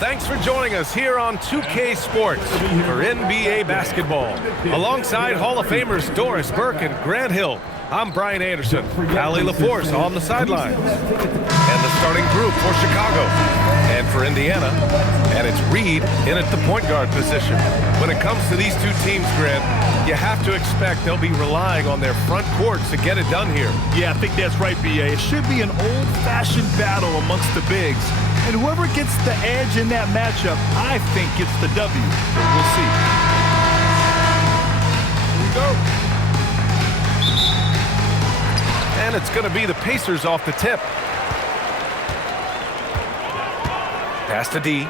Thanks for joining us here on 2K Sports for NBA basketball. Alongside Hall of Famers Doris Burke and Grant Hill, I'm Brian Anderson, Allie LaForce on the sidelines. And the starting group for Chicago and for Indiana, and it's Reed in at the point guard position. When it comes to these two teams, Grant, you have to expect they'll be relying on their front courts to get it done here. Yeah, I think that's right, B.A. It should be an old-fashioned battle amongst the bigs. And whoever gets the edge in that matchup, I think gets the W. But we'll see. Here we go. And it's going to be the Pacers off the tip. Pass to D.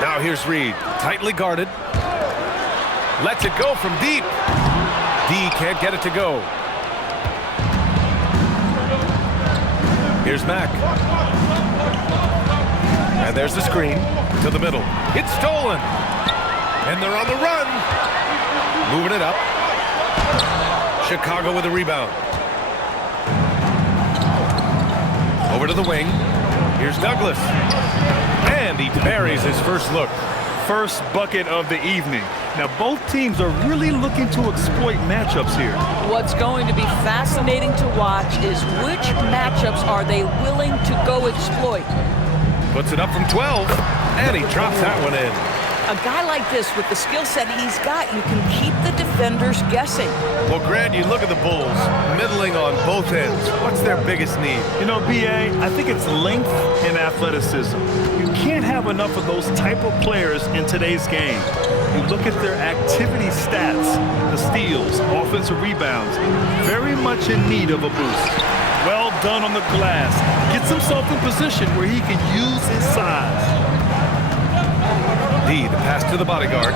Now here's Reed, tightly guarded. Lets it go from deep. D can't get it to go. Here's Mack. And there's the screen to the middle. It's stolen. And they're on the run. Moving it up. Chicago with a rebound. Over to the wing. Here's Douglas. And he buries his first look. First bucket of the evening. Now, both teams are really looking to exploit matchups here. What's going to be fascinating to watch is which matchups are they willing to go exploit. Puts it up from 12, and he drops that one in. A guy like this, with the skill set he's got, you can keep the defenders guessing. Well, Grant, you look at the Bulls, middling on both ends. What's their biggest need? You know, B.A., I think it's length and athleticism. You can't have enough of those type of players in today's game. You look at their activity stats, the steals, offensive rebounds, very much in need of a boost. Well done on the glass. Gets himself in position where he can use his size. D, the pass to the bodyguard.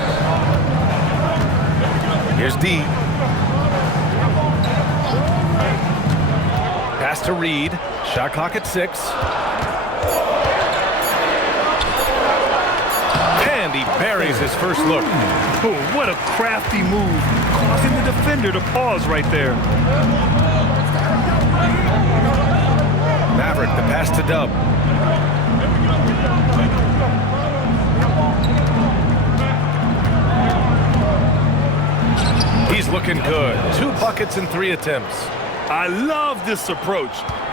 Here's D. Pass to Reed. Shot clock at 6. And he buries his first look. Oh, what a crafty move, causing the defender to pause right there. Maverick, the pass to Dub. He's looking good. 2 buckets in 3 attempts. I love this approach.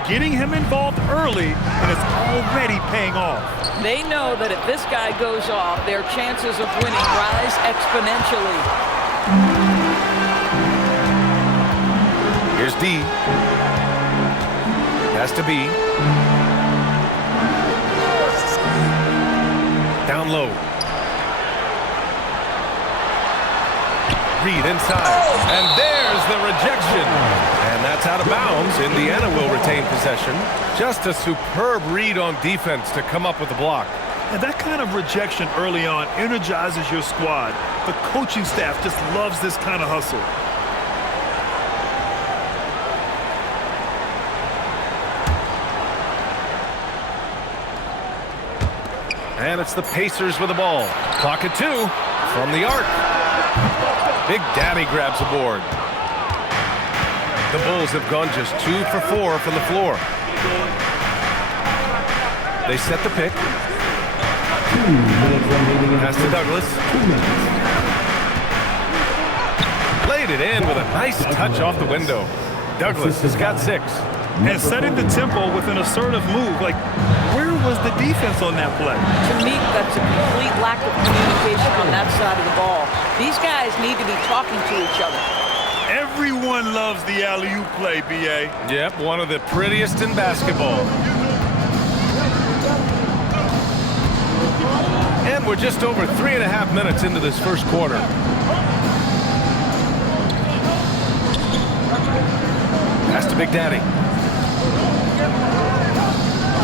Getting him involved early, and it's already paying off. They know that if this guy goes off, their chances of winning rise exponentially. Here's D. Has to be. Down low. Reed inside. And there's the rejection. And that's out of bounds. Indiana will retain possession. Just a superb read on defense to come up with the block. And that kind of rejection early on energizes your squad. The coaching staff just loves this kind of hustle. And it's the Pacers with the ball. Clock at 2 from the arc. Big Daddy grabs the board. The Bulls have gone just 2 for 4 from the floor. They set the pick. Pass to Douglas. Laid it in with a nice touch off the window. Douglas has got 6. And setting the tempo with an assertive move. Like, where was the defense on that play? To me, that's a complete lack of communication on that side of the ball. These guys need to be talking to each other. Everyone loves the alley-oop play, B.A. Yep, one of the prettiest in basketball. And we're just over 3.5 minutes into this first quarter. Pass to Big Daddy.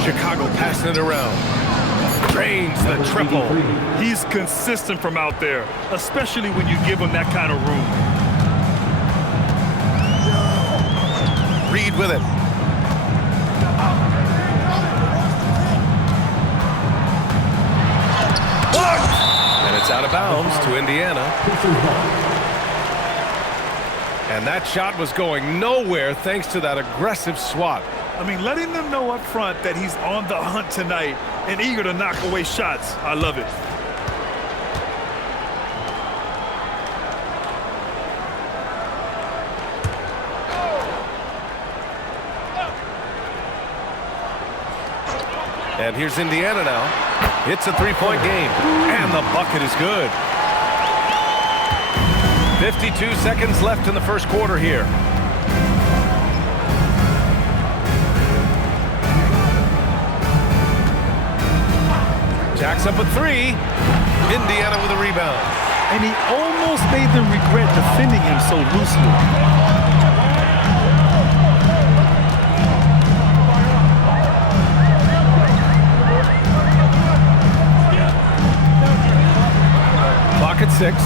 Chicago passing it around. Drains the triple. He's consistent from out there, especially when you give him that kind of room. Reed with it. Blocked! And it's out of bounds to Indiana. And that shot was going nowhere thanks to that aggressive swat. I mean, letting them know up front that he's on the hunt tonight and eager to knock away shots. I love it. And here's Indiana now. It's a three-point game, and the bucket is good. 52 seconds left in the first quarter here. Jacks up a three. Indiana with a rebound. And he almost made them regret defending him so loosely. Clock at 6.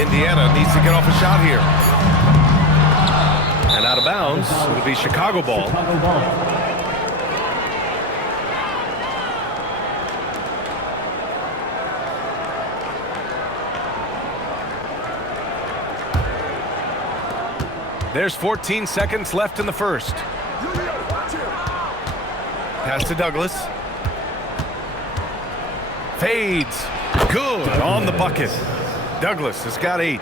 Indiana needs to get off a shot here. And out of bounds, it'll be Chicago ball. There's 14 seconds left in the first. Pass to Douglas. Fades. Good on the bucket. Douglas has got 8.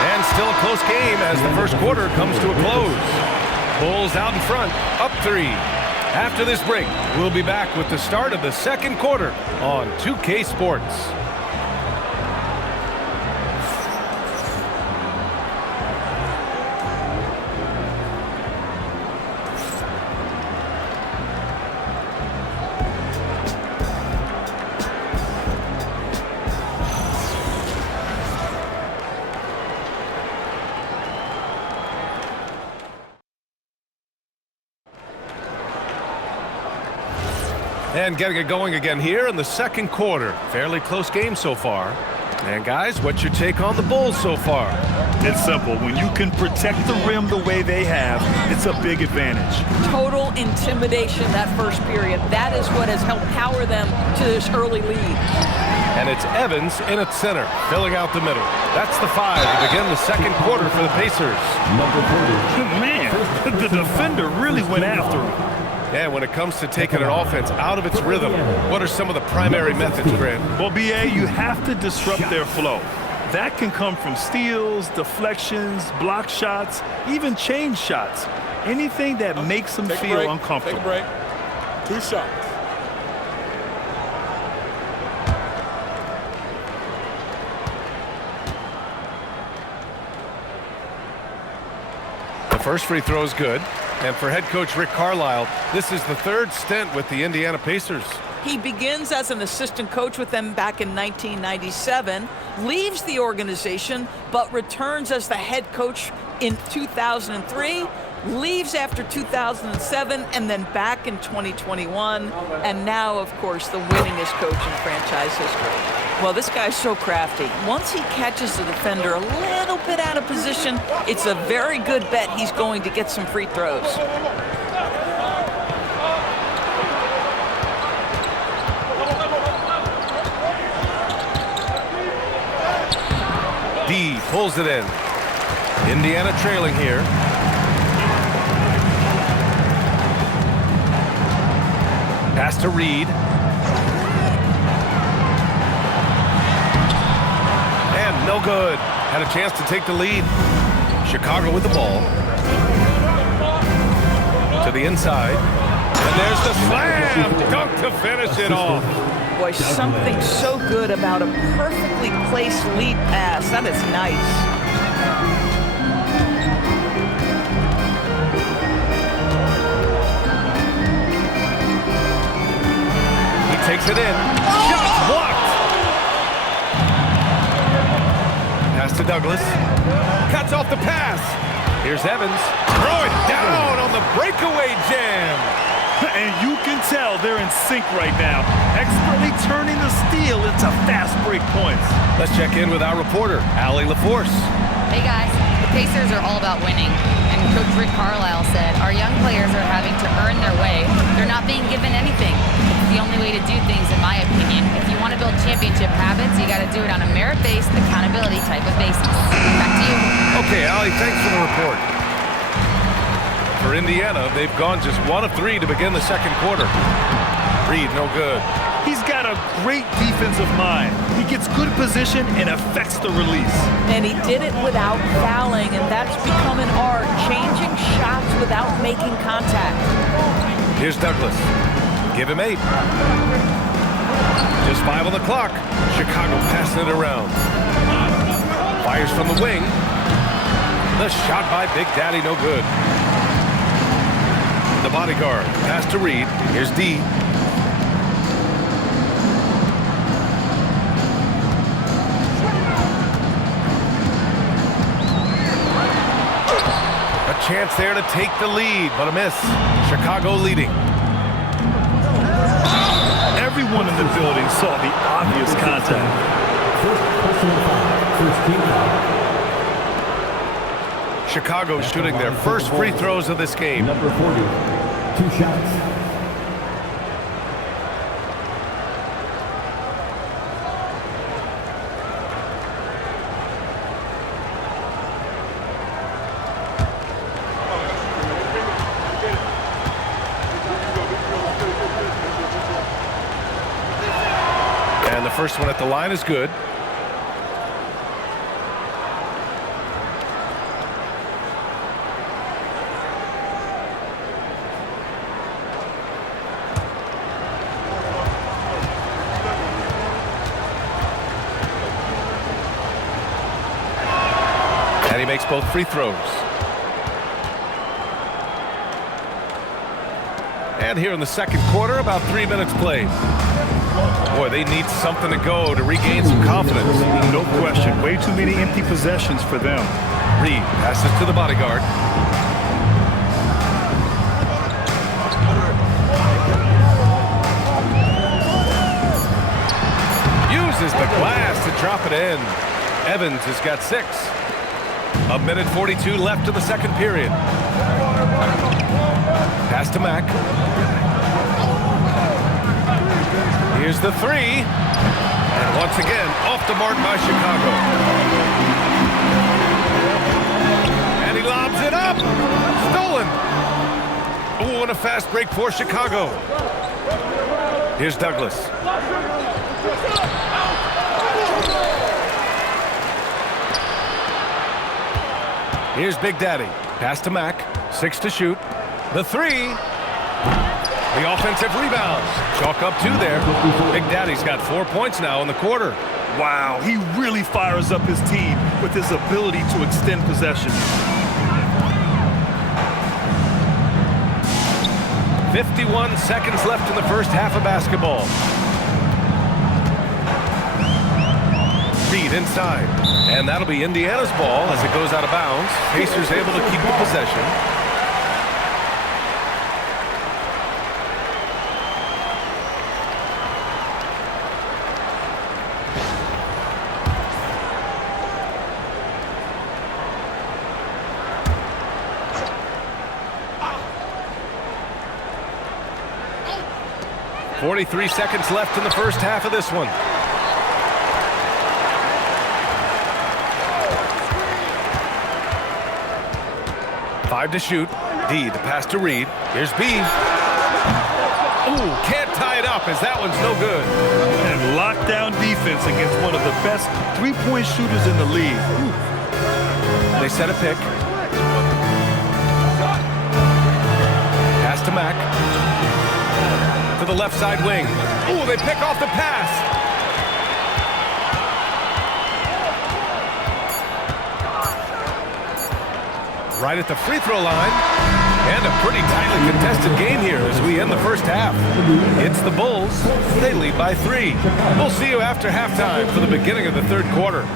And still a close game as the first quarter comes to a close. Bulls out in front, up 3. After this break, we'll be back with the start of the second quarter on 2K Sports. And getting it going again here in the second quarter. Fairly close game so far. And guys, what's your take on the Bulls so far? It's simple. When you can protect the rim the way they have, it's a big advantage. Total intimidation that first period. That is what has helped power them to this early lead. And it's Evans in at center, filling out the middle. That's the 5 to begin the second quarter for the Pacers. Man, the defender really went after him. Yeah, when it comes to taking an offense out of its rhythm, what are some of the primary methods, Grant? Well, B.A., you have to disrupt their flow. That can come from steals, deflections, block shots, even change shots. Anything that makes them feel uncomfortable. Take a break. 2 shots. The first free throw is good. And for head coach Rick Carlisle, this is the 3rd stint with the Indiana Pacers. He begins as an assistant coach with them back in 1997, leaves the organization, but returns as the head coach in 2003, leaves after 2007, and then back in 2021, and now, of course, the winningest coach in franchise history. Well, this guy's so crafty. Once he catches the defender a little bit out of position, it's a very good bet he's going to get some free throws. D pulls it in. Indiana trailing here. Pass to Reed. And no good. Had a chance to take the lead. Chicago with the ball. To the inside. And there's the slam dunk to finish it off. Boy, something so good about a perfectly placed lead pass. That is nice. He takes it in. Shot blocked. Pass to Douglas. Cuts off the pass. Here's Evans. Throw it down on the breakaway jam. And you can tell they're in sync right now, expertly turning the steal into fast break points. Let's check in with our reporter, Allie LaForce. Hey guys, the Pacers are all about winning. And Coach Rick Carlisle said, our young players are having to earn their way. They're not being given anything. It's the only way to do things, in my opinion. If you championship habits, you got to do it on a merit-based, accountability type of basis. Back to you. Okay, Allie, thanks for the report. For Indiana, they've gone just 1 of 3 to begin the second quarter. Reed, no good. He's got a great defensive mind. He gets good position and affects the release. And he did it without fouling, and that's become an art, changing shots without making contact. Here's Douglas. Give him 8. Just 5 on the clock. Chicago passing it around. Fires from the wing. The shot by Big Daddy, no good. The bodyguard. Pass to Reed. Here's D. A chance there to take the lead, but a miss. Chicago leading. Everyone in the building saw the obvious contact. First team foul. Chicago shooting their first free throws of this game. Number 40, 2 shots. And the first one at the line is good. And he makes both free throws. And here in the second quarter, about 3 minutes played. Boy, they need something to go to regain some confidence. No question. Way too many empty possessions for them. Reed passes to the bodyguard. Uses the glass to drop it in. Evans has got 6. 1:42 left in the second period. Pass to Mack. Here's the 3. And once again, off the mark by Chicago. And he lobs it up. Stolen. Ooh, and a fast break for Chicago. Here's Douglas. Here's Big Daddy. Pass to Mack. 6 to shoot. The 3. The offensive rebound. Chalk up 2 there. Big Daddy's got 4 points now in the quarter. Wow, he really fires up his team with his ability to extend possession. 51 seconds left in the first half of basketball. Reed inside. And that'll be Indiana's ball as it goes out of bounds. Pacers able to keep the possession. .43 seconds left in the first half of this one. Five to shoot. D, the pass to Reed. Here's B. Ooh, can't tie it up as that one's no good. And lockdown defense against one of the best three-point shooters in the league. Ooh. They set a pick. Pass to Mack. To the left side wing. Ooh, they pick off the pass. Right at the free throw line. And a pretty tightly contested game here as we end the first half. It's the Bulls. They lead by 3. We'll see you after halftime for the beginning of the third quarter.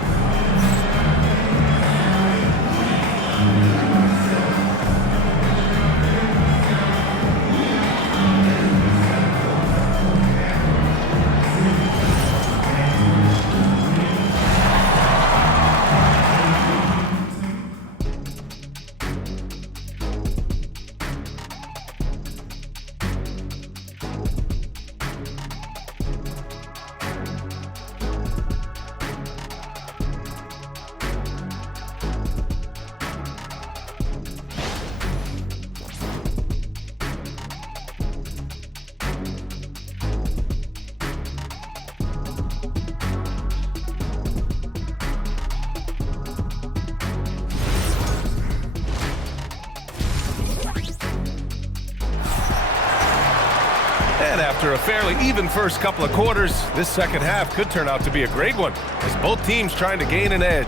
And after a fairly even first couple of quarters, this second half could turn out to be a great one, as both teams trying to gain an edge.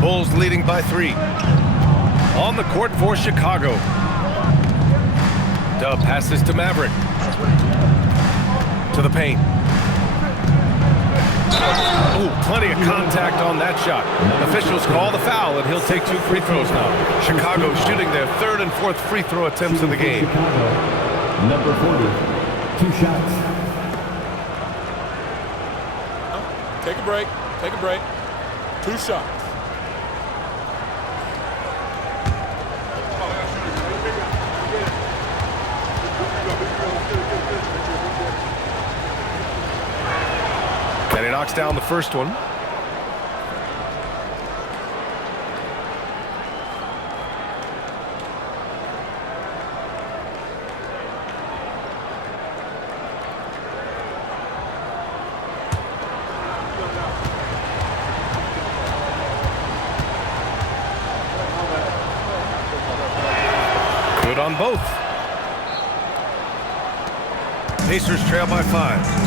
Bulls leading by 3. On the court for Chicago. Dub passes to Maverick. To the paint. Ooh, plenty of contact on that shot. Officials call the foul, and he'll take 2 free throws now. Chicago shooting their 3rd and 4th free throw attempts of the game. Chicago, number 40, 2 shots. Take a break. Take a break. 2 shots. And he knocks down the first one. Good on both. Pacers trail by 5.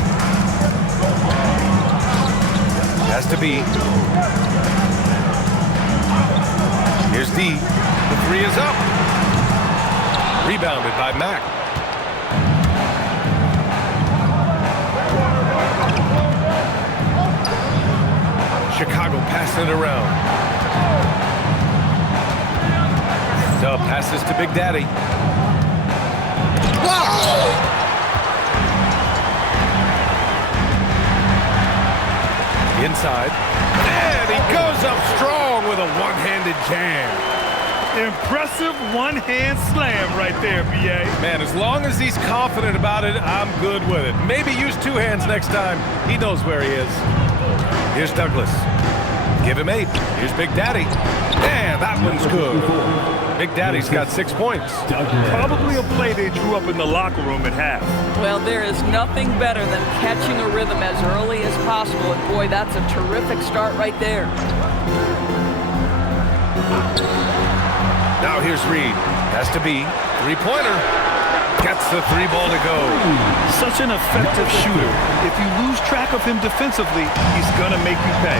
Has to be. Here's D. The 3 is up. Rebounded by Mack. Chicago passing it around. Dub passes to Big Daddy. Wow! Inside, and he goes up strong with a one-handed jam. Impressive one-hand slam right there, B.A. Man, as long as he's confident about it, I'm good with it. Maybe use 2 hands next time. He knows where he is. Here's Douglas. Give him 8. Here's Big Daddy. And that one's good. Big Daddy's got 6 points. Probably a play they drew up in the locker room at half. Well, there is nothing better than catching a rhythm as early as possible. And boy, that's a terrific start right there. Now here's Reed. Has to be. 3-pointer. Gets the 3 ball to go. Such an effective shooter. If you lose track of him defensively, he's going to make you pay.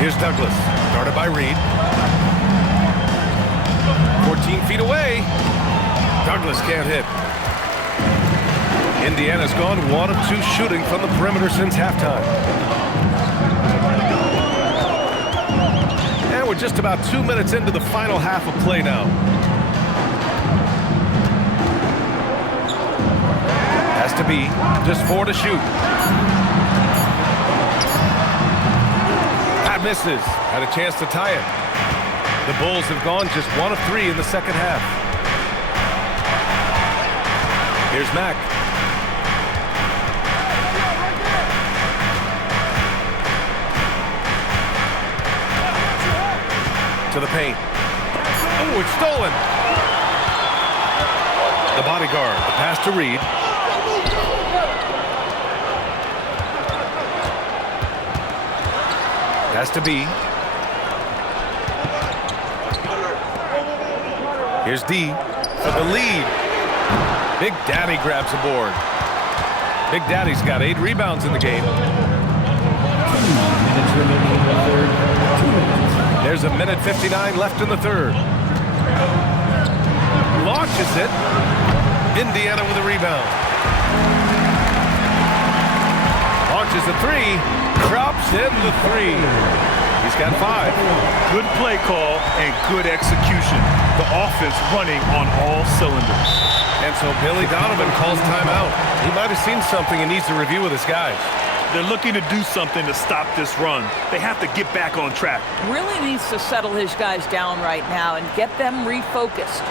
Here's Douglas, guarded by Reed. 14 feet away. Douglas can't hit. Indiana's gone 1 of 2 shooting from the perimeter since halftime. And we're just about 2 minutes into the final half of play now. Has to be. Just 4 to shoot. Misses. Had a chance to tie it. The Bulls have gone just 1 of 3 in the second half. Here's Mack. To the paint. Oh, it's stolen. The bodyguard. The pass to Reed. Has to be. Here's D for the lead. Big Daddy grabs a board. Big Daddy's got 8 rebounds in the game. 2 minutes remaining in the third. 2 minutes. There's a minute 59 left in the third. Launches it. Indiana with a rebound. Launches a 3. Drops in the 3. He's got 5. Good play call and good execution. The offense running on all cylinders. And so Billy Donovan calls timeout. He might have seen something and needs to review with his guys. They're looking to do something to stop this run. They have to get back on track. Really needs to settle his guys down right now and get them refocused.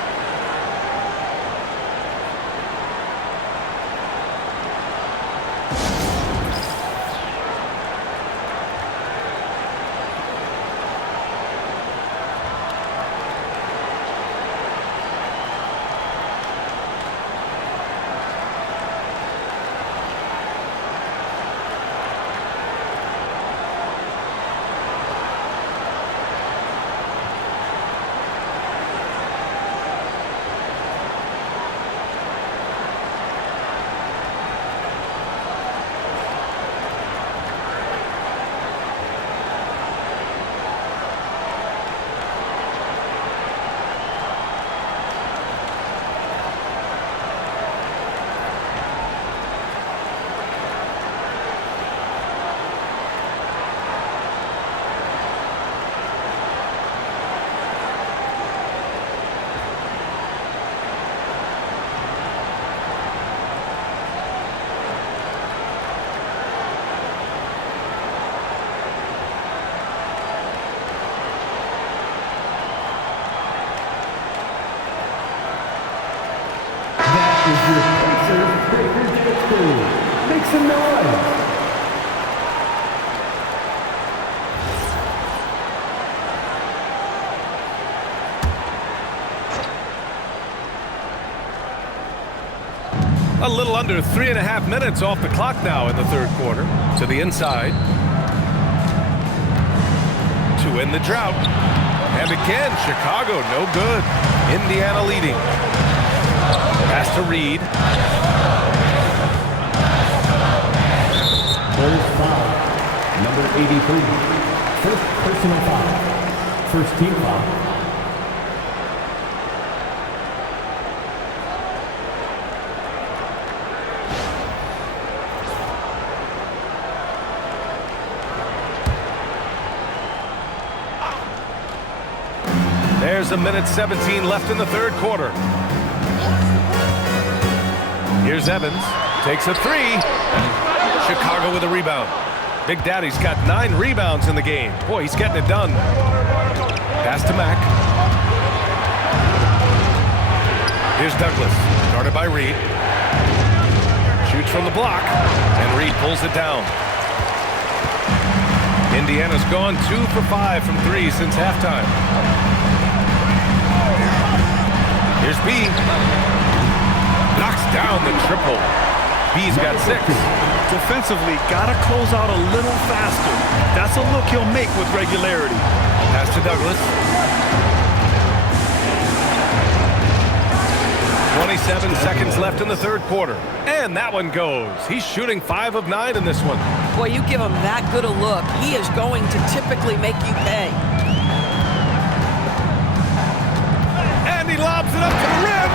Make some noise. A little under 3.5 minutes off the clock now in the third quarter. To the inside. To end the drought. And again, Chicago, no good. Indiana leading. Pass to Reed. First foul. Number 83. First personal foul. First team foul. There's a minute 17 left in the third quarter. Here's Evans. Takes a three. Chicago with a rebound. Big Daddy's got 9 rebounds in the game. Boy, he's getting it done. Pass to Mack. Here's Douglas. Guarded by Reed. Shoots from the block. And Reed pulls it down. Indiana's gone 2 for 5 from 3 since halftime. Here's B. Knocks down the triple. B's got 6. Defensively, got to close out a little faster. That's a look he'll make with regularity. Pass to Douglas. 27 seconds left in the third quarter. And that one goes. He's shooting 5 of 9 in this one. Boy, you give him that good a look, he is going to typically make you pay. And he lobs it up to the rim.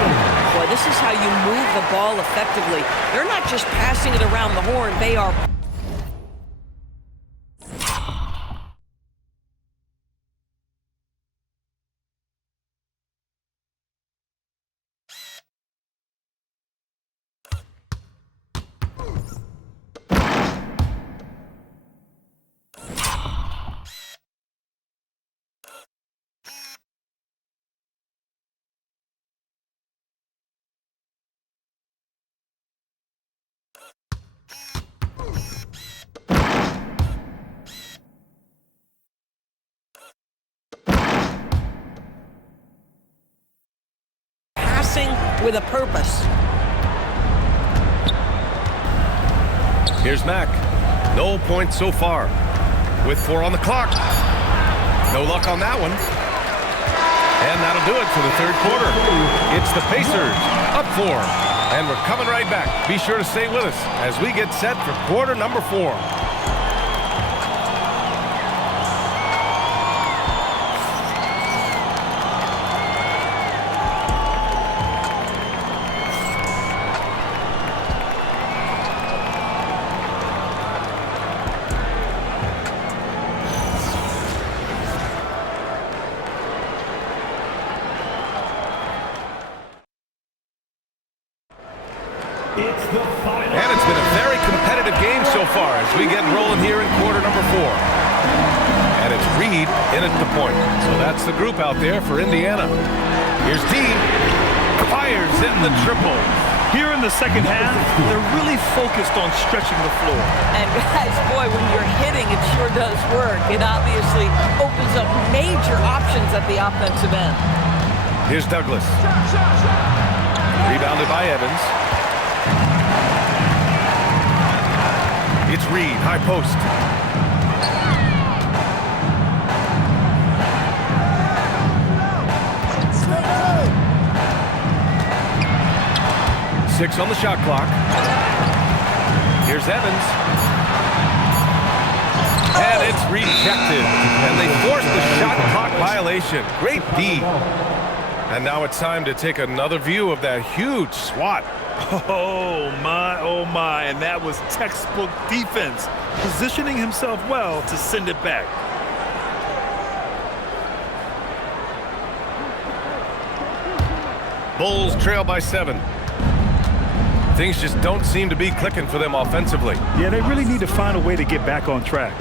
Boy, this is how you move the ball effectively. They're not just passing it around the horn, they are... with a purpose. Here's Mack. No points so far. With 4 on the clock. No luck on that one. And that'll do it for the third quarter. It's the Pacers up 4. And we're coming right back. Be sure to stay with us as we get set for quarter number 4. And it's been a very competitive game so far as we get rolling here in quarter number 4. And it's Reed in at the point. So that's the group out there for Indiana. Here's D. Fires in the triple. Here in the second half, they're really focused on stretching the floor. And guys, boy, when you're hitting, it sure does work. It obviously opens up major options at the offensive end. Here's Douglas. Rebounded by Evans. It's Reed, high post. Six on the shot clock. Here's Evans. And it's rejected. And they force the shot clock violation. Great D. And now it's time to take another view of that huge swat. Oh my, and that was textbook defense, positioning himself well to send it back. Bulls trail by 7. Things just don't seem to be clicking for them offensively. Yeah, they really need to find a way to get back on track.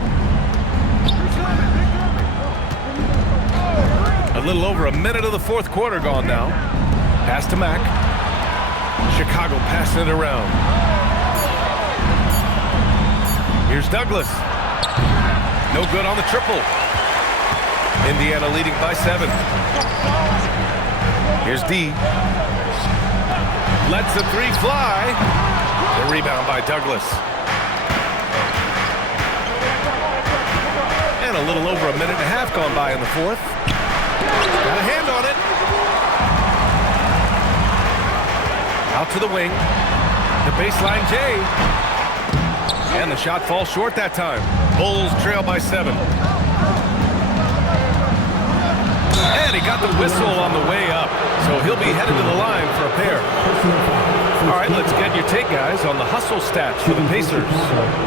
A little over a minute of the fourth quarter gone now. Pass to Mack. Chicago passing it around. Here's Douglas. No good on the triple. Indiana leading by 7. Here's D. Lets the 3 fly. The rebound by Douglas. And a little over a minute and a half gone by in the 4th. Got a hand on it. Out to the wing. The baseline J. And the shot falls short that time. Bulls trail by 7. And he got the whistle on the way up. So he'll be headed to the line for a pair. All right, let's get your take, guys, on the hustle stats for the Pacers.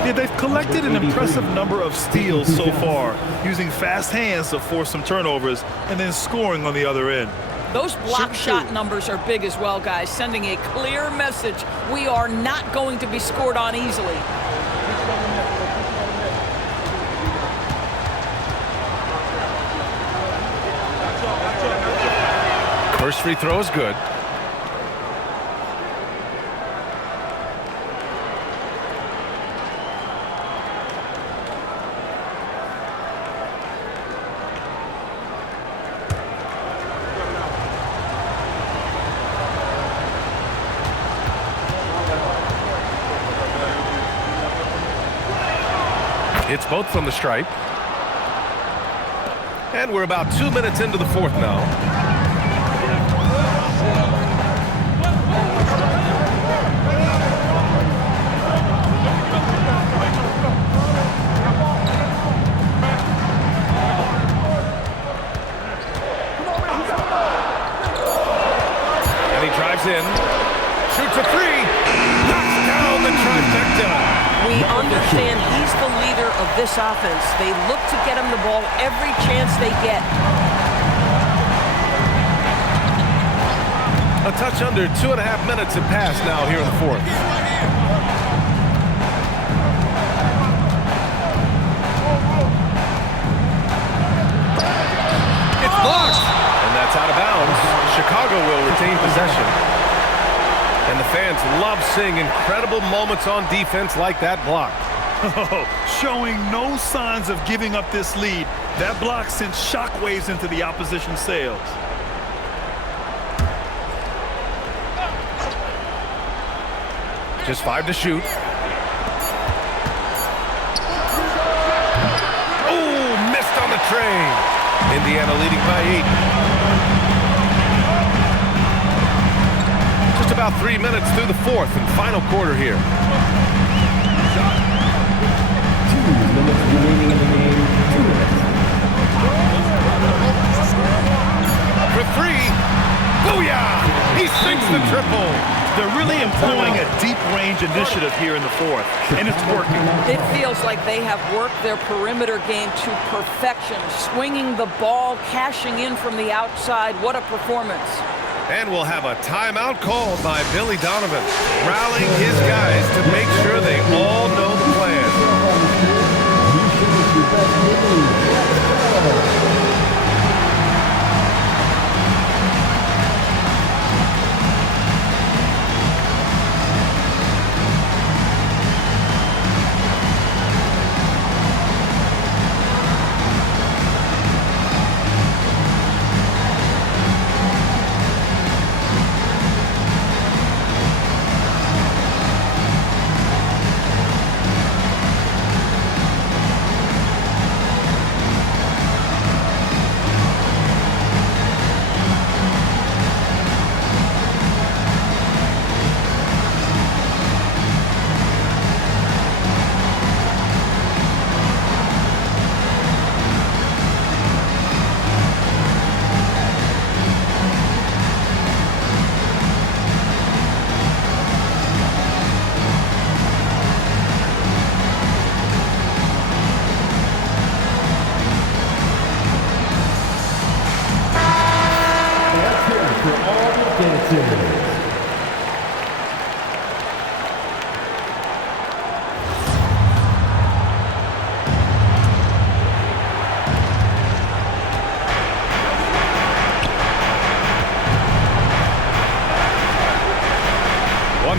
Yeah, they've collected an impressive number of steals so far, using fast hands to force some turnovers and then scoring on the other end. Those block shot numbers are big as well, guys, sending a clear message. We are not going to be scored on easily. First free throw is good. It's both from the stripe. And we're about 2 minutes into the 4th now. And he drives in, shoots a 3, knocks down the trifecta. We understand he's the leader of this offense. They look to get him the ball every chance they get. A touch under 2.5 minutes have passed now here in the 4th. It's blocked, and that's out of bounds. Chicago will retain possession. And the fans love seeing incredible moments on defense like that block. Oh, showing no signs of giving up this lead. That block sent shockwaves into the opposition sails. Just 5 to shoot. Oh, missed on the train. Indiana leading by 8. Just about 3 minutes through the 4th and final quarter here. 2 minutes remaining in the game. 2 minutes. For 3. Booyah! He sinks the triple. They're really employing a deep-range initiative here in the 4th, and it's working. It feels like they have worked their perimeter game to perfection, swinging the ball, cashing in from the outside. What a performance. And we'll have a timeout called by Billy Donovan, rallying his guys to make sure they all know the plan.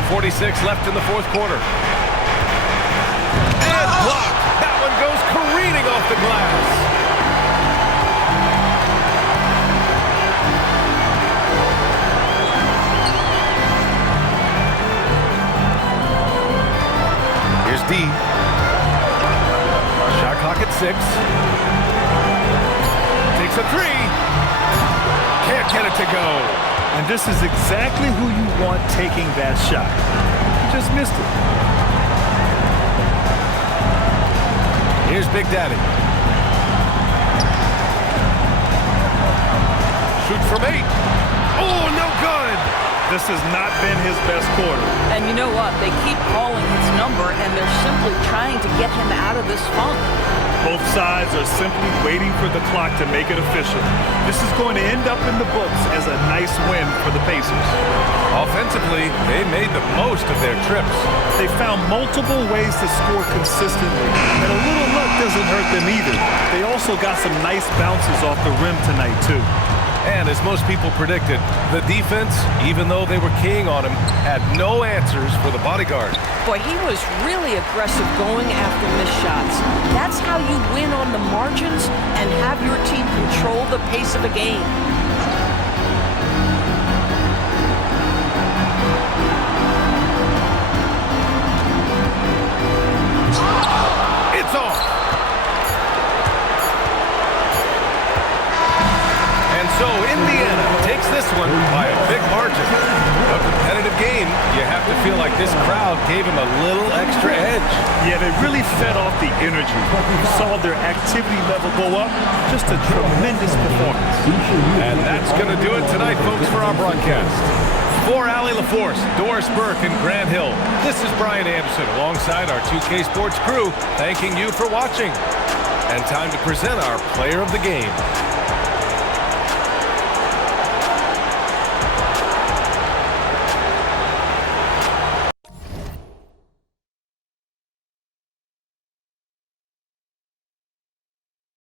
.46 left in the 4th quarter. And blocked. the glass. Here's D. Shot clock at 6. Takes a 3. Can't get it to go. And this is exactly who you want taking that shot. You just missed it. Here's Big Daddy. Shoots from 8. Oh, no good. This has not been his best quarter. And you know what? They keep calling his number, and they're simply trying to get him out of this funk. Both sides are simply waiting for the clock to make it official. This is going to end up in the books as a nice win for the Pacers. Offensively, they made the most of their trips. They found multiple ways to score consistently, and a little luck doesn't hurt them either. They also got some nice bounces off the rim tonight, too. And as most people predicted, the defense, even though they were keying on him, had no answers for the bodyguard. Boy, he was really aggressive going after missed shots. That's how you win on the margins and have your team control the pace of a game. It's off. And so Indiana takes this one by a big margin. A competitive game, you have to feel like this crowd gave him a little extra edge. Yeah, they really fed off the energy. You saw their activity level go up. Just a tremendous performance. And that's going to do it tonight, folks, for our broadcast. For Allie LaForce, Doris Burke, and Grant Hill, this is Brian Anderson alongside our 2K Sports crew, thanking you for watching. And time to present our player of the game.